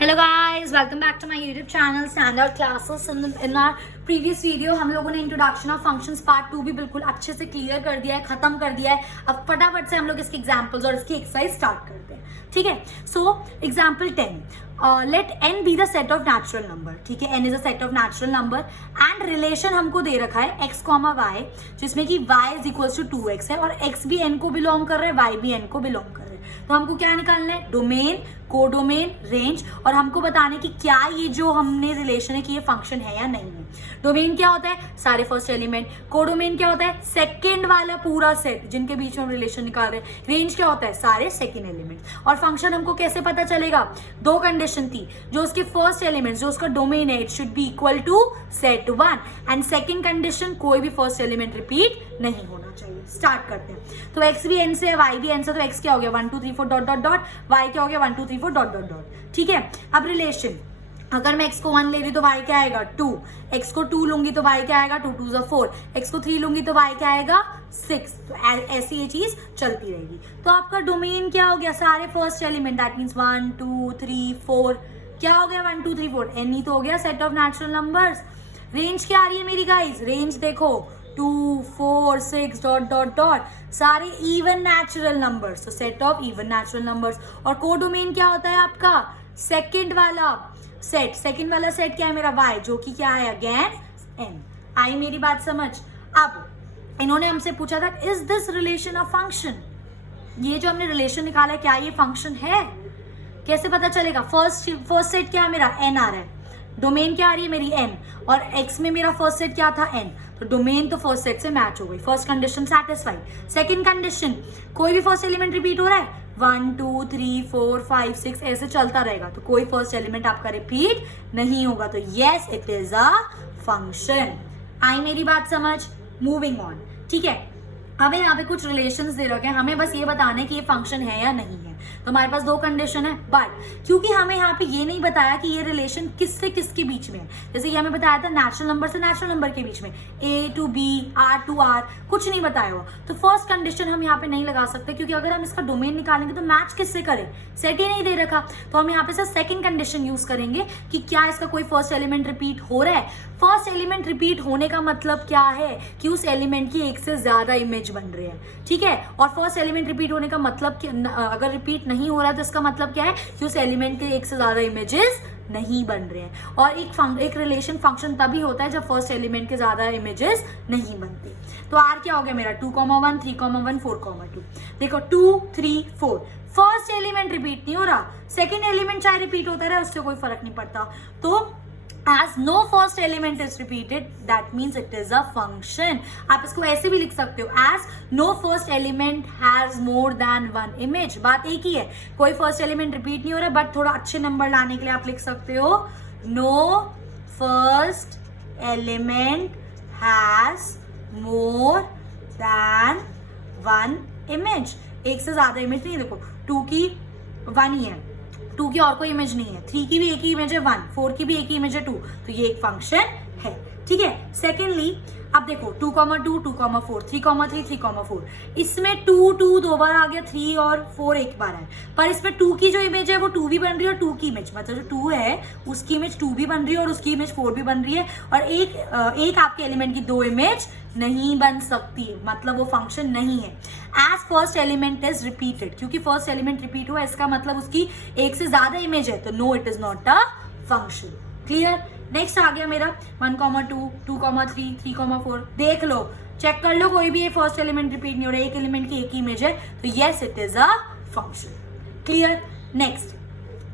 Hello guys, welcome back to my YouTube channel standard classes. In our previous video हम लोगों ने introduction of functions part 2 भी बिल्कुल अच्छे से क्लियर कर दिया है, खत्म कर दिया है। अब फटाफट से हम लोग इसके एग्जांपल्स और इसकी एक्सरसाइज स्टार्ट करते हैं, ठीक है। So example 10, let n be the set of natural number, ठीक है। n is a set of natural number and relation हमको दे रखा है x, y, जिसमें कि y is equals to 2x है और x भी n को बिलोंग कर रहा है, y भी n को बिलोंग कर रहा है। तो हमको क्या निकालना है? डोमेन, कोडोमेन, रेंज, और हमको बताने कि क्या ये जो हमने रिलेशन है कि ये फंक्शन है या नहीं है। डोमेन क्या होता है? सारे फर्स्ट एलिमेंट। कोडोमेन क्या होता है? सेकंड वाला पूरा सेट जिनके बीच में हम रिलेशन निकाल रहे हैं। रेंज क्या होता है? सारे सेकंड एलिमेंट। और फंक्शन हमको कैसे पता चलेगा? दो कंडीशन थी, जो उसके फर्स्ट एलिमेंट जो उसका डोमेन है it should be equal to set 1 and second condition कोई भी फर्स्ट एलिमेंट रिपीट नहीं होना चाहिए। स्टार्ट करते हैं। तो x भी n से है, y भी n से, तो x क्या हो गया 1 2 3 4 डॉट डॉट डॉट, y क्या हो गया 1 2 3 4 डॉट डॉट डॉट, ठीक है। अब रिलेशन, अगर मैं x को 1 ले रही तो y क्या आएगा 2, x को 2 लूंगी तो y क्या आएगा 2 2 ज़ा 4, x को 3 लूंगी तो y क्या आएगा 6। तो ऐसी ये चीज चलती रहेगी। तो आपका डोमेन क्या हो गया? सारे फर्स्ट एलिमेंट, दैट मीन्स 1 2 3 4, क्या हो गया 1 2 3 4, n ही तो हो गया set of natural numbers. Range क्या आ रही है मेरी गाइस? रेंज देखो 2 4 6 डॉट डॉट डॉट, सारे इवन नेचुरल नंबर्स, तो set of even natural numbers. और कोडोमेन क्या होता है आपका? सेकंड वाला सेट। सेकंड वाला सेट क्या है मेरा? y, जो कि क्या है अगेन n। आई मेरी बात समझ? अब इन्होंने हमसे पूछा था is this relation a function? ये जो हमने रिलेशन निकाला है क्या ये फंक्शन है? कैसे पता चलेगा? फर्स्ट सेट क्या है मेरा? n आ रहा है। डोमेन क्या आ रही है मेरी? n, और x में मेरा फर्स्ट सेट क्या था? n, तो डोमेन तो फर्स्ट सेट से मैच हो गई। First condition satisfied. Second condition, कोई भी फर्स्ट एलिमेंट रिपीट हो रहा है? 1 2 3 4 5 6 ऐसे चलता रहेगा, तो कोई फर्स्ट एलिमेंट आपका रिपीट नहीं होगा। तो yes it is a function. आई मेरी बात समझ? मूविंग ऑन, ठीक है। हमें यहाँ पे कुछ रिलेशंस दे रखे हैं, हमें बस ये बताना है कि ये फंक्शन है या नहीं है। तो हमारे पास दो कंडीशन है, बट क्योंकि हमें यहाँ पे ये नहीं बताया कि ये रिलेशन किससे किसके बीच में है, जैसे ये हमें बताया था नेचुरल नंबर से नेचुरल नंबर के बीच में, a to b, r to r, कुछ नहीं बताया हुआ। तो फर्स्ट कंडीशन हम यहाँ पे नहीं लगा सकते, क्योंकि अगर हम इसका डोमेन निकालेंगे तो मैच किससे करें? सेट ही नहीं दे रखा। तो हम यहाँ पे सिर्फ सेकंड कंडीशन यूज करेंगे कि क्या इसका कोई फर्स्ट एलिमेंट रिपीट हो रहा है। फर्स्ट एलिमेंट रिपीट होने का मतलब क्या है? कि उस एलिमेंट की एक से ज्यादा इमेज बन रही है, ठीक है। और फर्स्ट एलिमेंट रिपीट होने का मतलब अगर रिपीट नहीं हो रहा है तो इसका मतलब क्या है? कि उस एलिमेंट के एक से ज्यादा इमेजेस नहीं बन रहे हैं। और एक रिलेशन फंक्शन तभी होता है जब फर्स्ट एलिमेंट के ज्यादा इमेजेस नहीं बनते। तो आर क्या हो गया मेरा? 2 1 3 1 4 2। देखो 2 3 4, फर्स्ट एलिमेंट रिपीट नहीं हो रहा, सेकेंड एलिमेंट चाहे रिपीट होता रहे उससे कोई फर्क नहीं पड़ता। तो as no first element is repeated that means it is a function। आप इसको ऐसे भी लिख सकते हो as no first element has more than one image। बात एक ही है, कोई फर्स्ट एलिमेंट रिपीट नहीं हो रहा, बट थोड़ा अच्छे नंबर लाने के लिए आप लिख सकते हो no first element has more than one image। एक से ज्यादा इमेज नहीं। देखो 2 की 1 ही है, 2 की और कोई इमेज नहीं है, 3 की भी एक ही इमेज है 1, 4 की भी एक ही इमेज है 2, तो ये एक फंक्शन है, ठीक है। सेकेंडली अब देखो 2 2 2 4 3 3 3 4, इसमें 2 2 दो बार आ गया, 3 और 4 एक बार है, पर इसमें 2 की जो इमेज है वो 2 भी बन रही है और 2 की इमेज मतलब जो 2 है उसकी इमेज 2 भी बन रही है और उसकी इमेज 4 भी बन रही है। और एक आपके एलिमेंट की 2 इमेज नहीं बन सकती, मतलब वो फंक्शन नहीं है। As first element is repeated, क्योंकि फर्स्ट एलिमेंट रिपीट हुआ इसका मतलब उसकी एक से ज्यादा इमेज है, तो no it is not a function. Clear? Next आ गया मेरा 1 2 2 3 3 4। देख लो, चेक कर लो, कोई भी फर्स्ट एलिमेंट रिपीट नहीं हो रहा है, एक एलिमेंट की एक ही इमेज है, तो yes it is a function. Clear? Next,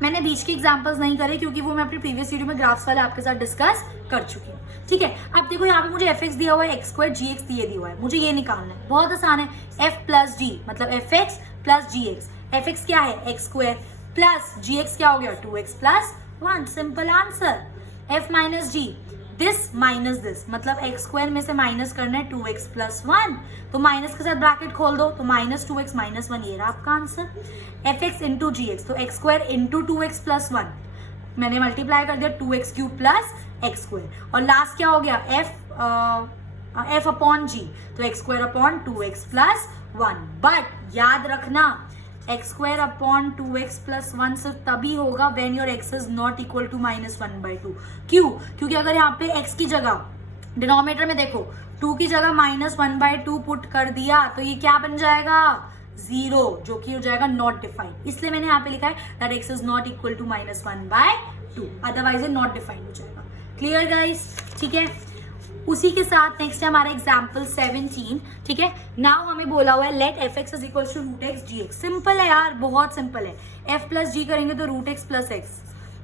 मैंने बीच के एग्जांपल्स नहीं करे क्योंकि वो मैं अपनी प्रीवियस वीडियो में ग्राफ्स वाले आपके साथ डिस्कस कर चुकी हूँ, ठीक है। अब देखो यहाँ पे मुझे fx दिया हुआ है, x2 gx दिए दिया हुआ है, मुझे ये निकालना है, बहुत आसान है। f प्लस g मतलब fx प्लस gx। fx क्या है? x2 प्लस gx क्या हो गया? 2x plus 1। Simple answer. f minus g, this minus this मतलब x2 में से माइनस करना है 2x प्लस 1, तो माइनस के साथ ब्रैकेट खोल दो तो माइनस 2x माइनस 1, ये रहा आपका आंसर। fx इंटू gx, तो x2 इंटू 2x प्लस 1, मैंने मल्टीप्लाई कर दिया 2x क्यूब प्लस x2, और लास्ट क्या हो गया? f अपॉन g, तो x2 upon 2x plus 1। But याद रखना x square upon 2x plus 1 सिर्फ तभी होगा when your x is not equal to -1/2। क्यों? क्योंकि अगर यहाँ पे x की जगह डिनोमिनेटर में देखो 2 की जगह -1/2 पुट कर दिया तो ये क्या बन जाएगा 0, जो कि हो जाएगा नॉट डिफाइंड। इसलिए मैंने यहाँ पे लिखा है that x is not equal to -1/2, otherwise ये नॉट डिफाइंड हो जाएगा। Clear guys? ठीक है, उसी के साथ नेक्स्ट है हमारा एग्जाम्पल 17। ठीक है, नाउ हमें बोला हुआ है let f x is equal to root x g x. Simple है यार, बहुत सिंपल है। एफ प्लस जी करेंगे तो root x plus x,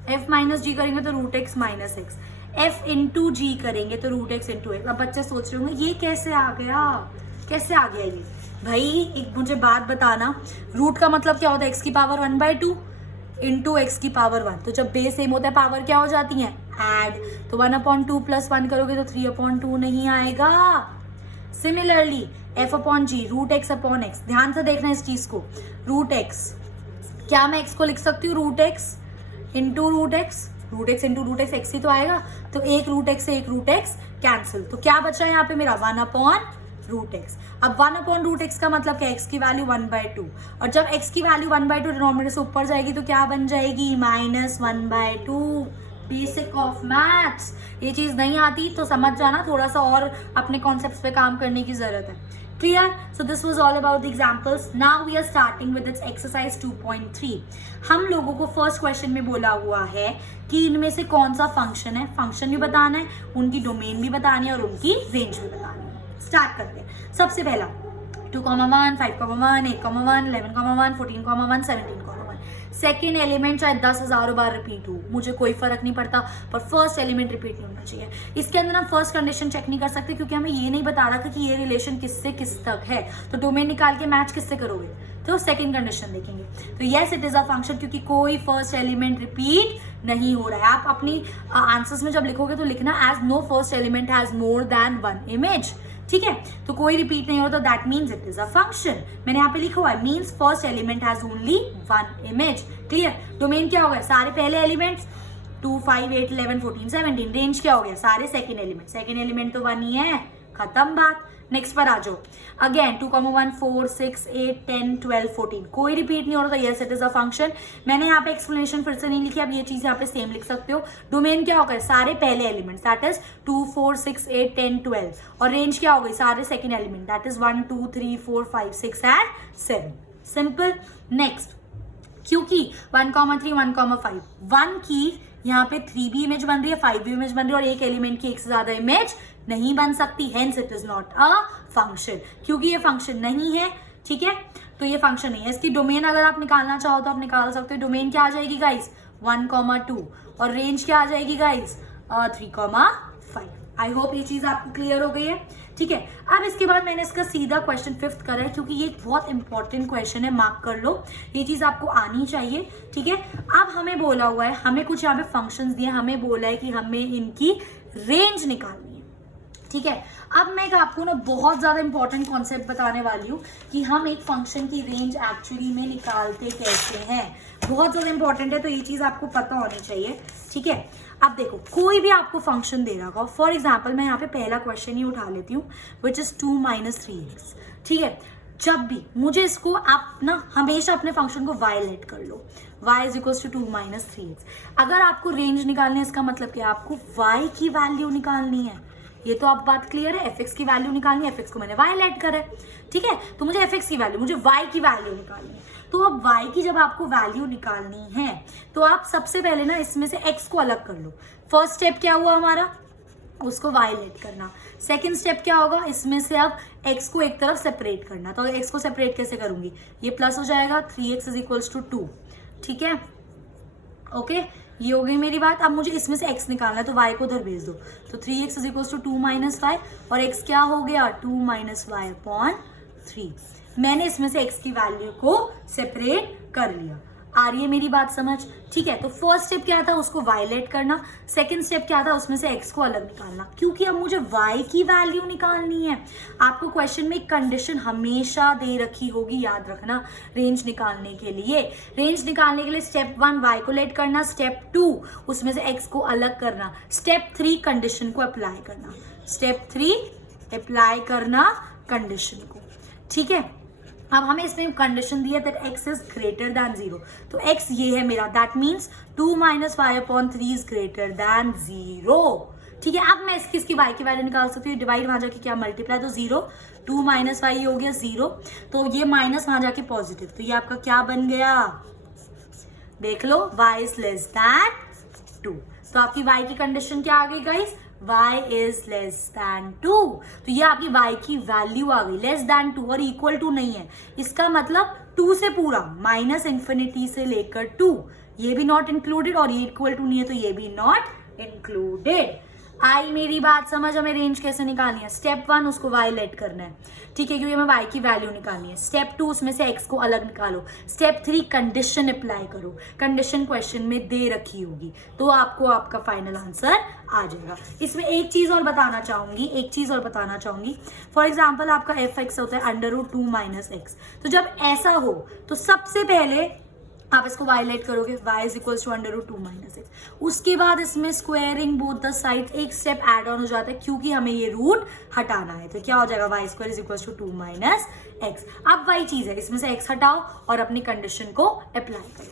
f minus g करेंगे तो root x minus x, f into g करेंगे तो रूट एक्स इंटू एक्स। अब बच्चे सोच रहे होंगे ये कैसे आ गया, कैसे आ गया ये? भाई एक मुझे बात बताना, रूट का मतलब क्या होता है? एक्स की पावर 1/2 इंटू एक्स की पावर 1। तो जब बेस सेम होता है पावर क्या हो जाती है? ऐड। तो 1/2 प्लस 1 करोगे तो 3/2 नहीं आएगा। सिमिलरली एफ अपॉन जी रूट एक्स अपॉन एक्स, ध्यान से देखना इस चीज को। रूट एक्स, क्या मैं एक्स को लिख सकती हूँ root x into root x? Root x into root x x ही तो आएगा। तो एक रूट एक्स से एक रूट एक्स कैंसिल, तो क्या बचा यहाँ पे मेरा 1/√x। अब 1/√x का मतलब क्या? x की वैल्यू 1/2, और जब x की वैल्यू 1/2 डिनोमिनेटर से ऊपर जाएगी तो क्या बन जाएगी? -1/2। Basic of maths. ये चीज नहीं आती तो समझ जाना, थोड़ा सा और अपने कॉन्सेप्ट्स पे काम करने की जरूरत है। Clear? So this was all about the examples. Now we are starting with its exercise 2.3। हम लोगों को फर्स्ट क्वेश्चन में बोला हुआ है कि इनमें से कौन सा फंक्शन है, फंक्शन भी बताना है, उनकी डोमेन भी बतानी है और उनकी रेंज भी बतानी है। स्टार्ट करते हैं। सबसे पहला 2,1, 5,1, 8,1, 11,1, 14,1, 17,1। सेकेंड एलिमेंट चाहे 10,000 बार रिपीट हो, मुझे कोई फर्क नहीं पड़ता, पर फर्स्ट एलिमेंट रिपीट नहीं होना चाहिए। इसके अंदर हम फर्स्ट कंडीशन चेक नहीं कर सकते क्योंकि हमें ये नहीं बता रहा कि ये रिलेशन किससे किस तक है, तो डोमेन निकाल के मैच किससे करोगे? तो सेकंड कंडीशन देखेंगे। तो yes it is a function क्योंकि कोई फर्स्ट एलिमेंट रिपीट नहीं हो रहा है। आप अपनी आंसर्स में जब लिखोगे तो लिखना as no first element has more than 1 image. ठीक है, तो कोई रिपीट नहीं हो रहा तो that means it is a function. मैंने यहाँ पे लिखा हुआ है means first element has only 1 image. Clear? Domain क्या हो गया? सारे पहले एलिमेंट्स 2, 5, 8, 11, 14, 17। रेंज क्या हो गया? सारे सेकेंड एलिमेंट। सेकेंड एलिमेंट तो 1 ही है, खत्म बात। नेक्स्ट पर आ जाओ। अगेन 2,1, 4, 6, 8, 10, 12, 14। कोई रिपीट नहीं हो रहा, yes it is a function. मैंने यहाँ पे एक्सप्लेनेशन फिर से नहीं लिखी, अब ये चीज यहाँ पे सेम लिख सकते हो। डोमेन क्या होगा? सारे पहले एलिमेंट्स, दैट इज 2, 4, 6, 8, 10, 12। और रेंज क्या हो गई? सारे second element, that is 1, 2, 3, 4, 5, 6 and 7। Simple. Next, क्योंकि 1,3, 1,5, 1 की यहाँ पे 3 भी इमेज बन रही है, 5 भी इमेज बन रही है, और एक एलिमेंट की एक से ज्यादा इमेज नहीं बन सकती, hence it is not a function. क्योंकि ये फंक्शन नहीं है, ठीक है, तो ये फंक्शन नहीं है। इसकी डोमेन अगर आप निकालना चाहो तो आप निकाल सकते हो। डोमेन क्या आ जाएगी गाइस? 1,2, और रेंज क्या आ जाएगी गाइस? 3,5। आई होप ये चीज आपको क्लियर हो गई है। ठीक है, अब इसके बाद मैंने इसका सीधा क्वेश्चन 5th करा है क्योंकि ये बहुत इंपॉर्टेंट क्वेश्चन है, मार्क कर लो, ये चीज आपको आनी चाहिए। ठीक है, अब हमें बोला हुआ है, हमें कुछ यहाँ पे फंक्शंस दिए, हमें बोला है कि हमें इनकी रेंज निकालनी है। ठीक है, अब मैं आपको ना बहुत ज्यादा इंपॉर्टेंट कॉन्सेप्ट बताने वाली हूँ कि हम एक फंक्शन की रेंज एक्चुअली में निकालते कैसे हैं। बहुत ज्यादा इंपॉर्टेंट है, तो ये चीज आपको पता होनी चाहिए। ठीक है, अब देखो, कोई भी आपको फंक्शन दे रहा होगा, फॉर एग्जाम्पल मैं यहाँ पे पहला क्वेश्चन ही उठा लेती हूँ, विच इज 2 - 3x। ठीक है, जब भी मुझे इसको आप ना हमेशा अपने फंक्शन को वायलेट कर लो, y is equal to 2 - 3x। अगर आपको रेंज निकालनी है, इसका मतलब क्या? आपको y की वैल्यू निकालनी है। ये तो आप बात क्लियर है। fx की वैल्यू निकालनी है, fx को मैंने वायलेट करा है। ठीक है, तो मुझे fx की वैल्यू, मुझे y की वैल्यू निकालनी है। तो अब y की जब आपको वैल्यू निकालनी है तो आप सबसे पहले ना इसमें से x को अलग कर लो। फर्स्ट स्टेप क्या हुआ हमारा? उसको वायलेट करना। सेकंड स्टेप क्या होगा? इसमें से अब x को एक तरफ सेपरेट करना। तो x को सेपरेट कैसे करूंगी? ये प्लस हो जाएगा, 3x इज इक्वल टू 2। ठीक है, ओके, ये हो गई मेरी बात। अब मुझे इसमें से x निकालना है, तो y को उधर भेज दो। तो 3x इज इक्वल टू 2 - 5, और x क्या हो गया? 2 - y अपॉन 3। मैंने इसमें से x की वैल्यू को सेपरेट कर लिया। आ रही है मेरी बात समझ? ठीक है, तो फर्स्ट स्टेप क्या था? उसको वायलेट करना। सेकंड स्टेप क्या था? उसमें से x को अलग निकालना, क्योंकि अब मुझे y की वैल्यू निकालनी है। आपको क्वेश्चन में एक कंडीशन हमेशा दे रखी होगी, याद रखना, रेंज निकालने के लिए। रेंज निकालने के लिए स्टेप 1 y को लेट करना, स्टेप 2 उसमें से x को अलग करना, स्टेप 3 कंडीशन को अप्लाई करना, स्टेप 3 अप्लाई करना कंडीशन को। ठीक है, अब हमें इसमें कंडीशन दी है that x is greater than 0, तो x ये है मेरा, that means 2 minus y upon 3 is greater than 0। ठीक है, अब मैं इसकी y की वैल्यू निकाल सकती हूँ, डिवाइड वहां जाके क्या मल्टीप्लाई, तो 0, 2 माइनस वाई हो गया 0, तो ये माइनस वहां जाके पॉजिटिव, तो ये आपका क्या बन गया, देख लो, y इज लेस दैन 2। तो आपकी y की कंडीशन क्या आ गई guys, y is less than 2। तो ये आपकी y की वैल्यू आ गई, लेस दैन 2 और इक्वल टू नहीं है, इसका मतलब 2 से पूरा, माइनस इंफिनिटी से लेकर 2, ये भी नॉट इंक्लूडेड, और ये इक्वल टू नहीं है तो ये भी नॉट इंक्लूडेड। आई मेरी बात समझ, हमें रेंज कैसे निकालनी है, स्टेप 1 उसको y लेट करना है, ठीक है, क्योंकि हमें y की वैल्यू निकालनी है। स्टेप 2 उसमें से x को अलग निकालो। स्टेप 3 कंडीशन अप्लाई करो, कंडीशन क्वेश्चन में दे रखी होगी, तो आपको आपका फाइनल आंसर आ जाएगा। इसमें एक चीज और बताना चाहूंगी, फॉर एग्जाम्पल आपका f(x) होता है √2 माइनस x, तो जब ऐसा हो तो सबसे पहले आप इसको y लेट करोगे, y is equals to √2 minus x, उसके बाद इसमें स्क्वायरिंग बोथ द साइड, एक स्टेप ऐड ऑन हो जाता है क्योंकि हमें ये रूट हटाना है, तो क्या हो जाएगा, y square is equals to 2 minus x। अब वही चीज है, इसमें से x हटाओ और अपनी कंडीशन को अप्लाई करो।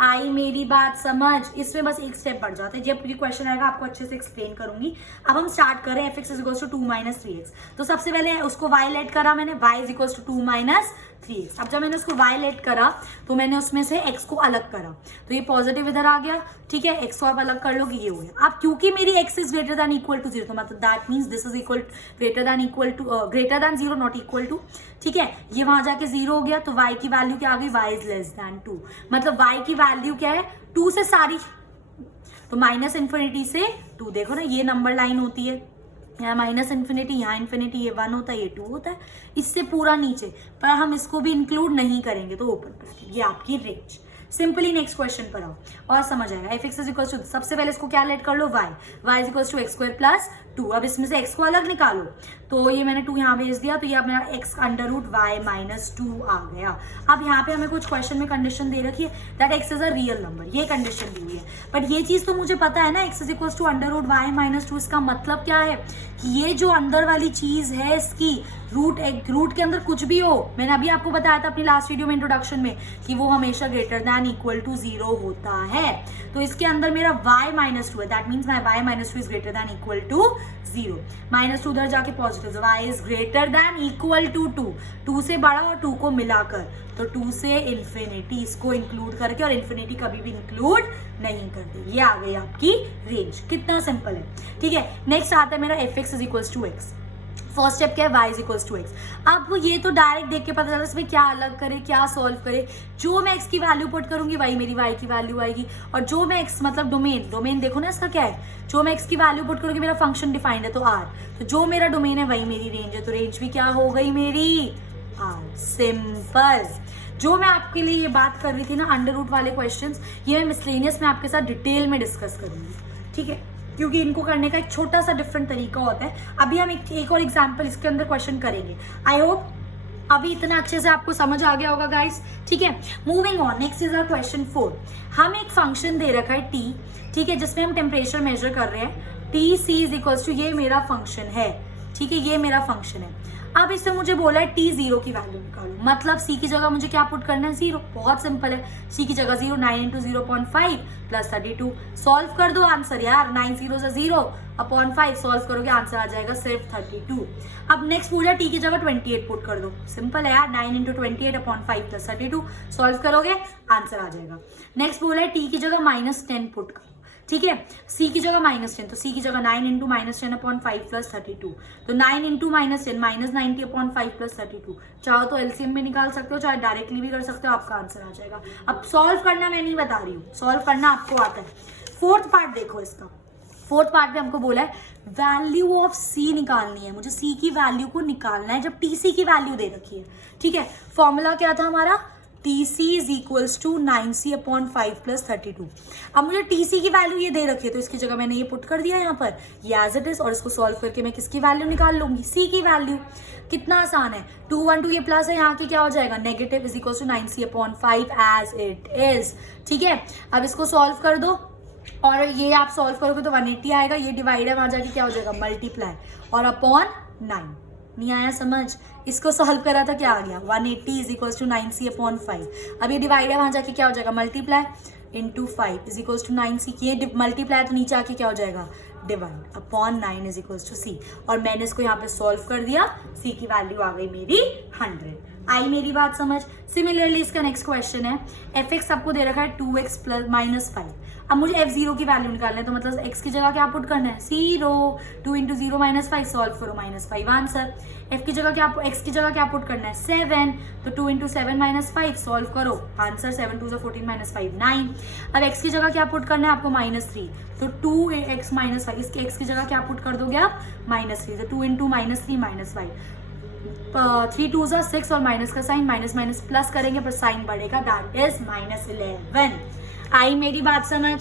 आई मेरी बात समझ, इसमें बस एक स्टेप बढ़ जाता है, जब भी क्वेश्चन आएगा आपको अच्छे से एक्सप्लेन करूंगी। अब हम स्टार्ट करें, f(x) is equals to 2 minus 3x, तो सबसे पहले उसको y लेट करा मैंने, y is equals to 2 minus 3x। अब जब मैंने उसको y लेट करा तो मैंने उसमें से x को अलग करा, तो ये पॉजिटिव इधर आ गया, ठीक है, x को आप अलग कर लोगे, ये हो गया। अब क्योंकि मेरी x is greater than equal to 0, तो मतलब that means this is equal greater than 0 not equal to, ठीक है, ये वहां जाके 0 हो गया, तो y की वैल्यू क्या आ गई, y इज लेस दैन 2, मतलब y की वैल्यू क्या है, 2 से सारी, तो माइनस इंफिनिटी से 2, देखो ना ये नंबर लाइन होती है, यहाँ माइनस इंफिनिटी, यहाँ इंफिनिटी, ये 1 होता है, ये 2 होता है, इससे पूरा नीचे, पर हम इसको भी इंक्लूड नहीं करेंगे, तो ओपन ब्रैकेट, ये आपकी रेंज। सिंपली नेक्स्ट क्वेश्चन पर आओ और समझ आएगा। f(x) इज इक्वल टू, सबसे पहले इसको क्या लेट कर लो, y is equal to x square plus 2। अब इसमें से x को अलग निकालो, तो ये मैंने 2 यहाँ भेज दिया, तो ये मेरा x √y माइनस 2 आ गया। अब यहाँ पे हमें कुछ क्वेश्चन में कंडीशन दे रखी है that x is a real number, ये कंडीशन दी हुई है, बट ये चीज तो मुझे पता है ना, x is equal to √y minus 2, इसका मतलब क्या है कि ये जो अंदर वाली चीज है इसकी रूट के अंदर कुछ भी हो, मैंने अभी आपको बताया था अपनी लास्ट वीडियो में इंट्रोडक्शन में कि वो हमेशा ग्रेटर दैन इक्वल टू 0 होता है, तो इसके अंदर मेरा y माइनस 2 है, that means my y minus 2 is greater than equal to 0, minus 2 उधर जाके positive, y is greater than equal to 2 से बड़ा और 2 को मिलाकर, तो 2 से इन्फिनिटी, इसको इंक्लूड करके, और इन्फिनिटी कभी भी इंक्लूड नहीं करते, ये आ गई आपकी रेंज। कितना सिंपल है, ठीक है। नेक्स्ट आता है मेरा f(x) is equal to x, first step क्या है, y is equals to x। अब ये तो डायरेक्ट देख के पता चलता है इसमें क्या अलग करे, क्या सॉल्व करे, जो मैं x की वैल्यू पुट करूंगी वही मेरी y की वैल्यू आएगी, और जो मैं x मतलब डोमेन देखो ना इसका क्या है, जो मैं x की वैल्यू पुट करूंगी, मेरा फंक्शन डिफाइंड है तो r, तो जो मेरा डोमेन है वही मेरी रेंज है, तो रेंज भी क्या हो गई मेरी, r। सिंपल। जो मैं आपके लिए ये बात कर रही थी ना अंडर रूट वाले क्वेश्चंस, ये मैं मिसलेनियस में आपके साथ डिटेल में डिस्कस करूंगी, ठीक है, क्योंकि इनको करने का एक छोटा सा डिफरेंट तरीका होता है। अभी हम एक और एग्जाम्पल इसके अंदर क्वेश्चन करेंगे। आई होप अभी इतना अच्छे से आपको समझ आ गया होगा गाइस, ठीक है। Moving on, next is our question 4। हम एक फंक्शन दे रखा है t, ठीक है, जिसमें हम टेम्परेचर मेजर कर रहे हैं, Tc इज इक्वल्स टू, ये मेरा फंक्शन है, ठीक है, ये मेरा फंक्शन है। अब इससे मुझे बोला है t0 की वैल्यू निकालो, मतलब c की जगह मुझे क्या पुट करना है, 0। बहुत सिंपल है, c की जगह 0, 9 इंटू 0.5 प्लस 32, सॉल्व कर दो आंसर यार, 9 0 से 0 अपॉन 5 सॉल्व करोगे आंसर आ जाएगा सिर्फ 32। अब नेक्स्ट पूछा t की जगह 28 पुट कर दो, सिंपल है यार, 9 इंटू 28 अपॉन 5 प्लस 32, सॉल्व करोगे आंसर आ जाएगा। नेक्स्ट बोला है t की जगह -10 पुट करो, ठीक है, c की जगह -10, तो c की जगह 9 इंटू -10 अपॉन 5 प्लस 32, तो 9 इंटू -10 -90 अपॉन 5 प्लस 32, चाहो तो एलसीएम में निकाल सकते हो, चाहे डायरेक्टली भी कर सकते हो, आपका आंसर आ जाएगा। अब सॉल्व करना मैं नहीं बता रही हूँ, सॉल्व करना आपको आता है। फोर्थ पार्ट देखो इसका, फोर्थ पार्ट में हमको बोला है वैल्यू ऑफ c निकालनी है, मुझे c की वैल्यू को निकालना है जब tc की वैल्यू दे रखी है, ठीक है। फॉर्मूला क्या था हमारा, TC is equals to 9C upon 5 plus 32। अब मुझे TC की वैल्यू ये दे रखी है, तो इसकी जगह मैंने ये पुट कर दिया यहाँ पर, ये एज इट इज, और इसको सॉल्व करके मैं किसकी वैल्यू निकाल लूंगी, C की वैल्यू। कितना आसान है, 2 1 2 ये प्लस है, यहाँ की क्या हो जाएगा negative, is equals to 9C upon 5 as it is, ठीक है। अब इसको सॉल्व कर दो, और ये आप सॉल्व करोगे तो 180 आएगा, ये डिवाइड है, वहां जाके क्या हो जाएगा मल्टीप्लाई, और अपॉन 9, नहीं आया समझ? इसको सॉल्व करा था, क्या आ गया 180 इज इक्वल्स टू 9c/5। अब ये डिवाइड है, वहां जाके क्या हो जाएगा multiply into 5 is equals to 9c। ये मल्टीप्लाई तो नीचे आके क्या हो जाएगा divide upon 9 is equals to c। और मैंने इसको यहाँ पे सॉल्व कर दिया, c की वैल्यू आ गई मेरी 100। आई मेरी बात समझ? सिमिलरली इसका नेक्स्ट क्वेश्चन है, f(x) आपको दे रखा है 2x + -5। अब मुझे f0 की वैल्यू निकालना है, तो मतलब x की जगह क्या पुट करना है 0। 2 × 0 -5 सॉल्व करो -5 आंसर। f की जगह क्या, x की जगह क्या पुट करना है 7, तो 2 × 7 - 5 सॉल्व करो आंसर 7 × 2 = 14 - 5 9। अब x की जगह क्या पुट करना है आपको -3, तो 2x - 5 इसके x की जगह क्या पुट कर दोगे आप -3, तो 2 × -3 - 5 3 2 6 और माइनस का साइन, माइनस माइनस प्लस करेंगे पर साइन बढ़ेगा, दैट इज -11। आई मेरी बात समझ?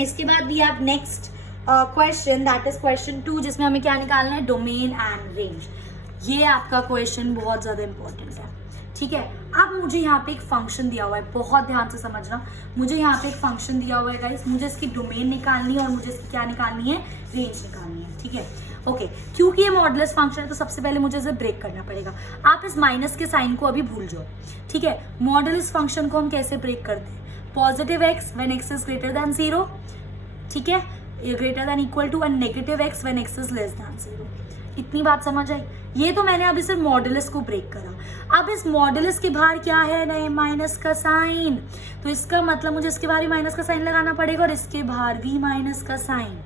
इसके बाद we have next question, that is question 2, जिसमें हमें क्या निकालना है डोमेन एंड रेंज। ये आपका क्वेश्चन बहुत ज्यादा इंपॉर्टेंट है, ठीक है। अब मुझे यहाँ पे एक फंक्शन दिया हुआ है, बहुत ध्यान से समझना। मुझे यहाँ पे एक फंक्शन दिया हुआ है गाइस, मुझे इसकी डोमेन निकालनी है और मुझे इसकी क्या निकालनी है रेंज निकालनी है, ठीक है ओके। क्योंकि ये मॉडुलस फंक्शन है तो सबसे पहले मुझे इसे ब्रेक करना पड़ेगा। आप इस माइनस के साइन को अभी भूल जाओ, ठीक है। मॉडुलस फंक्शन को हम कैसे ब्रेक करते हैं, positive x when x is greater than 0, ठीक है, greater than equal to, and negative x when x is less than 0। इतनी बात समझ आई? ये तो मैंने अभी सिर्फ मॉडुलस को ब्रेक करा। अब इस मॉडुलस के बाहर क्या है, नए माइनस का साइन, तो इसका मतलब मुझे इसके बाहर माइनस का साइन लगाना पड़ेगा और इसके बाहर भी माइनस का साइन।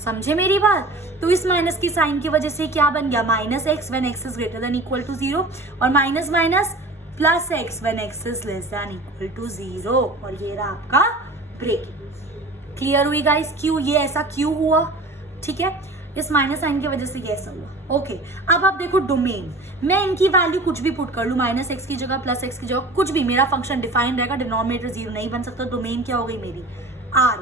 समझे मेरी बात? तो इस माइनस की साइन की वजह से क्या बन गया -x when x is greater than equal to 0 और minus minus +x when x is less than equal to 0, और ये रहा आपका ब्रेकिंग। क्लियर हुई गाइस? क्यों ये ऐसा क्यों हुआ, ठीक है, इस माइनस साइन की वजह से ये ऐसा हुआ। ओके अब आप देखो डोमेन, मैं इनकी वैल्यू कुछ भी पुट कर लूँ, -x की जगह +x की जगह कुछ भी, मेरा फंक्शन डिफाइन रहेगा, डिनोमिनेटर 0 नहीं बन सकता। डोमेन क्या हो गई मेरी r,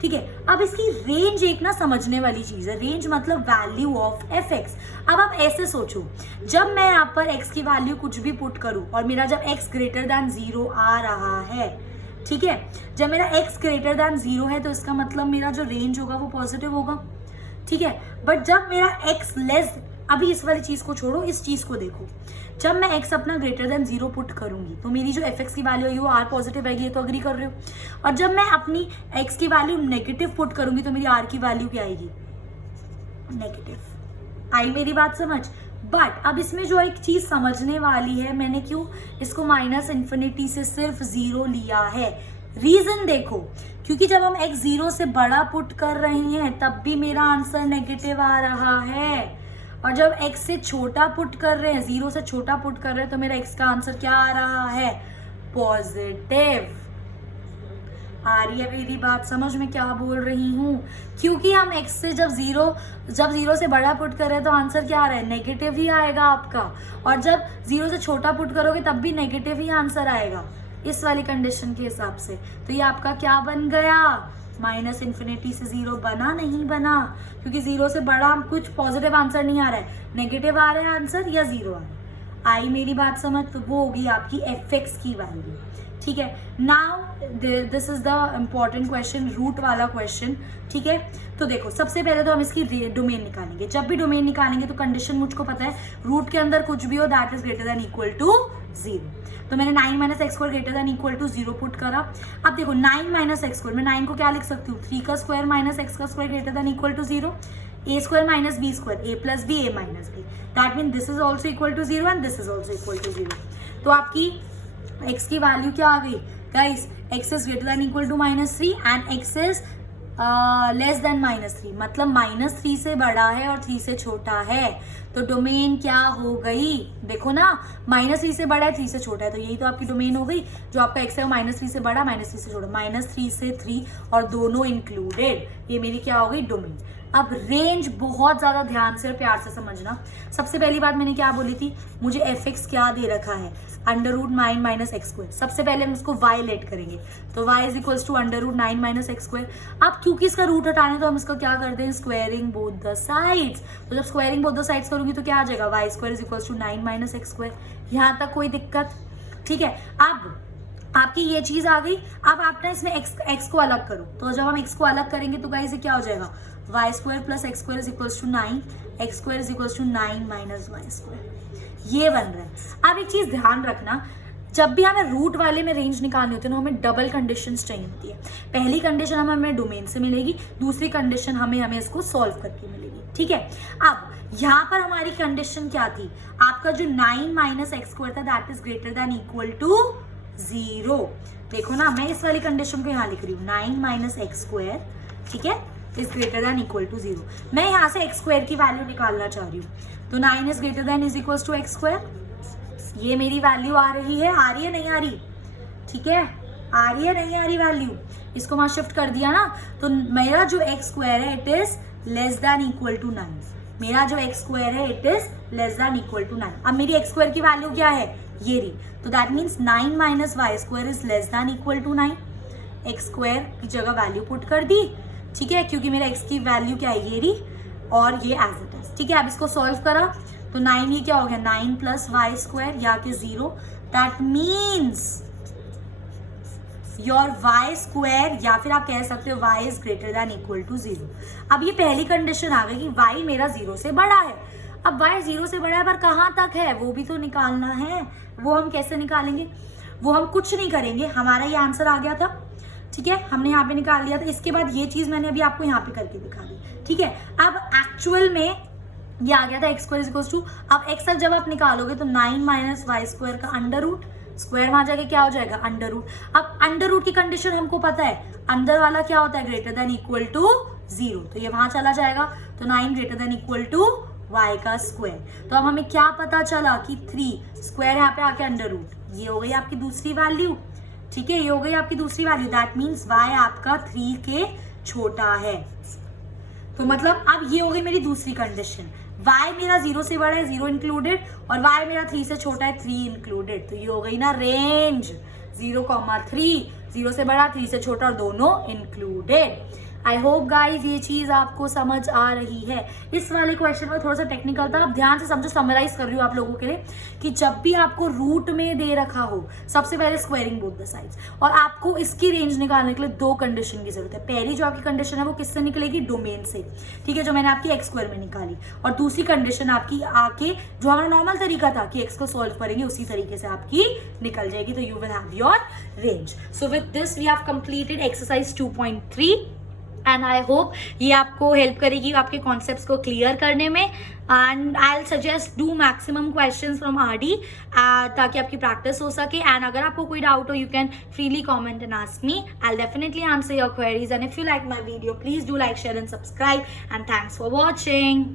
ठीक है। अब इसकी रेंज एक ना समझने वाली चीज है, रेंज मतलब वैल्यू ऑफ f(x). अब आप ऐसे सोचो, जब मैं यहाँ पर x की वैल्यू कुछ भी पुट करूं और मेरा जब x ग्रेटर देन 0 आ रहा है, ठीक है, जब मेरा x ग्रेटर देन 0 है तो इसका मतलब मेरा जो रेंज होगा वो पॉजिटिव होगा, ठीक है। बट जब मेरा x लेस, अभी इस वाली चीज को छोड़ो, इस चीज को देखो, जब मैं x अपना ग्रेटर देन 0 पुट करूंगी तो मेरी जो f(x) की वैल्यू है वो r पॉजिटिव आएगी, ये तो अग्री कर रहे हो। और जब मैं अपनी x की वैल्यू नेगेटिव पुट करूंगी तो मेरी r की वैल्यू क्या आएगी नेगेटिव। आई मेरी बात समझ? बट अब इसमें जो एक चीज समझने वाली है, मैंने क्यों इसको -∞ से सिर्फ 0 लिया है, रीजन देखो, क्योंकि जब हम x 0 से बड़ा पुट कर रहे हैं तब भी मेरा आंसर नेगेटिव आ रहा है, और जब x से छोटा पुट कर रहे हैं, 0 से छोटा पुट कर रहे हैं, तो मेरा x का आंसर क्या आ रहा है पॉजिटिव। आ रही है मेरी बात समझ में क्या बोल रही हूँ? क्योंकि हम x से जब 0 से बड़ा पुट कर रहे हैं तो आंसर क्या आ रहा है नेगेटिव ही आएगा आपका, और जब 0 से छोटा पुट करोगे तब भी नेगेटिव ही आंसर आएगा इस वाली कंडीशन के हिसाब से। तो ये आपका क्या बन गया, -∞ से 0 बना नहीं बना, क्योंकि 0 से बड़ा कुछ पॉजिटिव आंसर नहीं आ रहा है, नेगेटिव आ रहा है आंसर या 0 आ रहा है। आई मेरी बात समझ? तो वो होगी आपकी f(x) की वैल्यू, ठीक है। Now this is the important question, root वाला क्वेश्चन, ठीक है। तो देखो सबसे पहले तो हम इसकी डोमेन निकालेंगे। जब भी डोमेन निकालेंगे तो कंडीशन मुझको पता है, रूट के अंदर कुछ भी हो that is greater than equal to 0। तो मैंने 9 - x² greater than equal to 0 put करा। अब देखो 9 - x², मैं 9 को क्या लिख सकती हूँ 3 का स्क्वायर - x का square greater than equal to 0, a² - b², a + b a - b, that mean this is also equal to 0 and this is also equal to 0। तो आपकी x की वैल्यू क्या आ गई guys, x is greater than equal to -3 and x is less than -3, मतलब -3 से बड़ा है और 3 से छोटा है। तो डोमेन क्या हो गई, देखो ना, -3 से बड़ा है 3 से छोटा है, तो यही तो आपकी डोमेन हो गई। जो आपका x है वो -3 से बड़ा, -3 से छोटा, -3 से 3 और दोनों इंक्लूडेड, ये मेरी क्या हो गई डोमेन। अब रेंज बहुत ज्यादा ध्यान से और प्यार से समझना। सबसे पहली बात मैंने क्या बोली थी, मुझे f(x) क्या दे रखा है √9 - x²। सबसे पहले हम उसको y लेट करेंगे, तो y is equals to √9 - x²। अब क्योंकि इसका रूट हटाने तो हम इसका क्या करते हैं स्क्वायरिंग बोथ द साइड्स। तो जब स्क्वायरिंग बोथ द साइड्स करूंगी तो क्या आ जाएगा y² is equals to 9 - x²। यहाँ तक कोई दिक्कत, ठीक है। अब आपकी ये चीज आ गई। अब आप ना इसमें x को अलग करो, तो जब हम x को अलग करेंगे तो गाइस ये क्या हो जाएगा, y square plus x square is equals to 9, x square is equals to 9 minus y square, ये बन रहा है। अब एक चीज ध्यान रखना, जब भी हमें रूट वाले में रेंज निकालनी होती है ना, हमें डबल कंडीशंस चाहिए होती है। पहली कंडीशन हमें डोमेन से मिलेगी, दूसरी कंडीशन हमें इसको सॉल्व करके मिलेगी, ठीक है। अब यहाँ पर हमारी कंडीशन क्या थी, आपका जो 9 माइनस एक्स स्क्वायर था that is greater than equal to 0। देखो ना, मैं इस वाली कंडीशन को यहाँ लिख रही हूँ, 9 माइनस एक्स स्क्वायर, ठीक है, is greater than equal to 0। मैं यहाँ से एक्स स्क्वायर की वैल्यू निकालना चाह रही हूँ, तो 9 is greater than is equal to x square. ये मेरी वैल्यू आ रही है नहीं आ रही, ठीक है, आ रही है नहीं आ रही वैल्यू, इसको वहां शिफ्ट कर दिया ना, तो मेरा जो एक्स स्क्वायर है it is less than equal to 9, मेरा जो एक्स स्क्वायर है it is less than equal to 9। अब मेरी एक्स स्क्वायर की वैल्यू क्या है, ये रही, तो that means 9 minus y square is less than equal to 9। X square की जगह वैल्यू पुट कर दी, ठीक है, क्योंकि मेरा एक्स की वैल्यू क्या है, ये रही, और ये एज इट इज, ठीक है। अब इसको सॉल्व करा तो 9 ये क्या हो गया, 9 प्लस वाई स्क्वायर या कि 0, that means your y square, या फिर आप कह सकते हो y is greater than equal to 0। अब ये पहली कंडीशन आ गई कि वाई मेरा 0 से बड़ा है। अब वाई 0 से बड़ा है पर कहाँ तक है वो भी तो निकालना है, वो हम कैसे निकालेंगे, वो हम कुछ नहीं करेंगे, हमारा ये आंसर आ गया था, ठीक है, हमने यहाँ पे निकाल लिया था। इसके बाद ये चीज मैंने अभी आपको यहाँ पे करके दिखा दी, ठीक है। अब एक्चुअल में ये आ गया था एक्स स्क्वायर इक्वल्स टू, अब एक्स तक जब आप निकालोगे तो 9 माइनस वाई स्क्वायर का अंडर रूट, स्क्वायर वहां जाके क्या हो जाएगा, अंडर रूट। अब अंडर रूट की कंडीशन हमको पता है, अंदर वाला क्या होता है, ग्रेटर देन इक्वल टू 0, तो ये वहां चला जाएगा, तो 9 greater than equal to y का स्क्वायर। तो अब हमें क्या पता चला कि 3 स्क्वायर यहाँ पे आके अंडर रूट, ये हो गई आपकी दूसरी वैल्यू, ठीक है, ये हो गई आपकी दूसरी वैल्यू, दैट मीन्स वाई आपका 3 के छोटा है। तो मतलब अब ये हो गई मेरी दूसरी कंडीशन, y मेरा 0 से बड़ा है 0 इंक्लूडेड, और y मेरा 3 से छोटा है 3 इंक्लूडेड, तो ये हो गई ना रेंज 0,3, 0 से बड़ा 3 से छोटा और दोनों इंक्लूडेड। आई होप गाइज ये चीज आपको समझ आ रही है। इस वाले क्वेश्चन में थोड़ा सा टेक्निकल था, आप ध्यान से समझो, समराइज कर रही हूँ आप लोगों के लिए कि जब भी आपको रूट में दे रखा हो, सबसे पहले स्क्वायरिंग बोथ द साइड्स, और आपको इसकी रेंज निकालने के लिए 2 कंडीशन की जरूरत है। पहली जो आपकी कंडीशन है वो किससे निकलेगी, डोमेन से, ठीक है, जो मैंने आपकी एक्स स्क्वायर में निकाली, और दूसरी कंडीशन आपकी आके जो हमारा नॉर्मल तरीका था कि एक्स को सॉल्व करेंगे उसी तरीके से आपकी निकल जाएगी, तो you will have your range. So with this we have completed exercise 2.3 and I hope ये आपको हेल्प करेगी आपके कॉन्सेप्ट्स को क्लियर करने में, and I will suggest do maximum questions from RD ताकि आपकी प्रैक्टिस हो सके। एंड अगर आपको कोई डाउट हो, you can freely comment and ask me, I will definitely answer your queries. And if you like my video, please do like, share and subscribe, and thanks for watching.